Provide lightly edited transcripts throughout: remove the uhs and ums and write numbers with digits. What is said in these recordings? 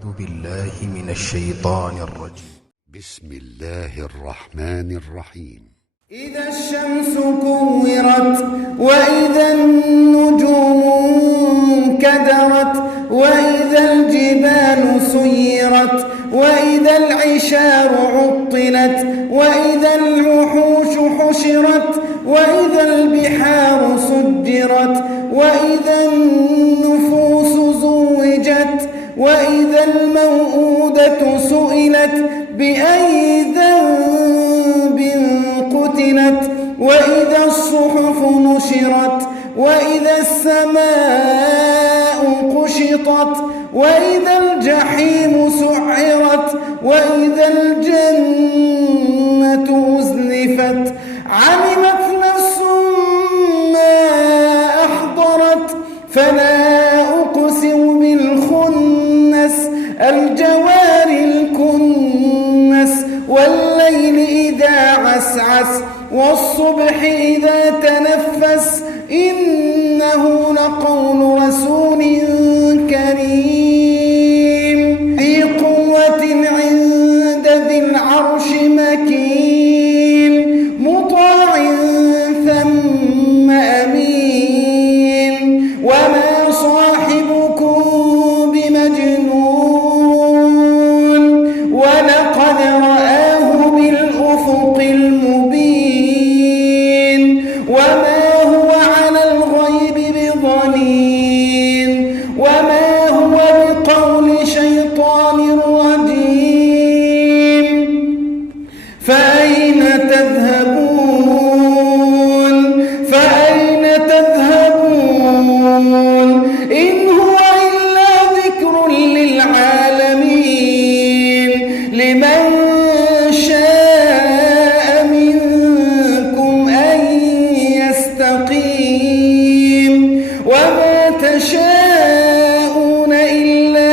أعوذ بالله من الشيطان الرجيم. بسم الله الرحمن الرحيم. إذا الشمس كورت وإذا النجوم انكدرت وإذا الجبال سيرت وإذا العشار عطلت وإذا الوحوش حشرت وإذا البحار سجرت وإذا النفوس زوجت وإذا الموءودة سئلت بأي ذنب قتلت وإذا الصحف نشرت وإذا السماء كشطت وإذا الجحيم سعرت وإذا الجنة أزلفت علمت نفس ما أحضرت فلا أقسم بالخنس الجوار الكنس والليل إذا عسعس والصبح إذا تنفس إنه لقول رسول كريم ذي قوة عند ذي العرش مكين مطاع ثم أمين وما صاحبكم بمجنون ولقد رآه بالأفق المبين وما هو على الغيب بضنين وما هو بقول شيطان رجيم فأين تذهبون فأين تذهبون إن هو إلا ذكر للعالمين لمن شاء منكم أن يستقيم وما تشاءون إلا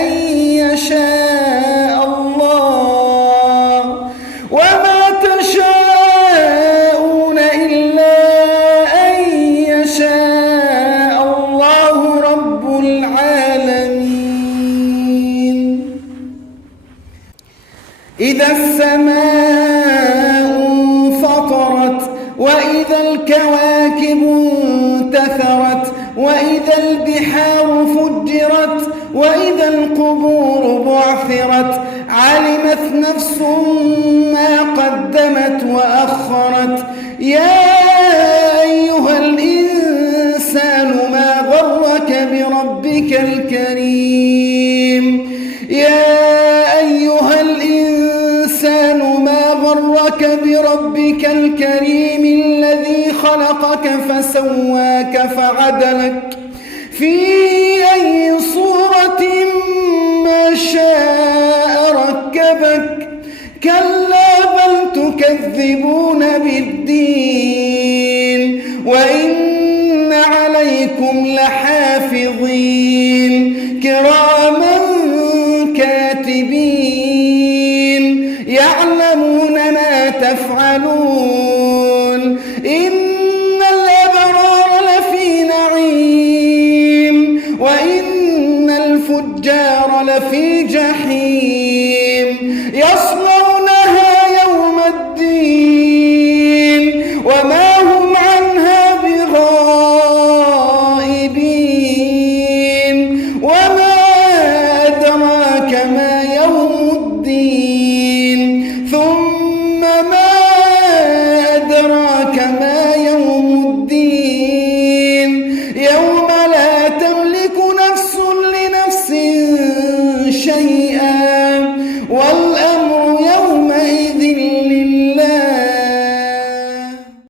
أن يشاء الله وما تشاءون إلا أن يشاء الله رب العالمين إذا السماء انفطرت وإذا الكواكب انتثرت وإذا البحار فجرت وإذا القبور بعثرت علمت نفس ما قدمت وأخرت يا أيها الإنسان ما غرك بربك الكريم يا أيها الإنسان ما غرك بربك الكريم الذي خلقك فسواك فعدلك في أي صورة ما شاء ركبك كلا بل تكذبون بالدين وإن عليكم لحافظين كراما كاتبين يعلمون ما تفعلون إن الأبرار لفي نعيم وإن الفجار لفي جحيم يصلونها يوم الدين وما هم عنها بغائبين وما أدراك ما يوم الدين ثم ما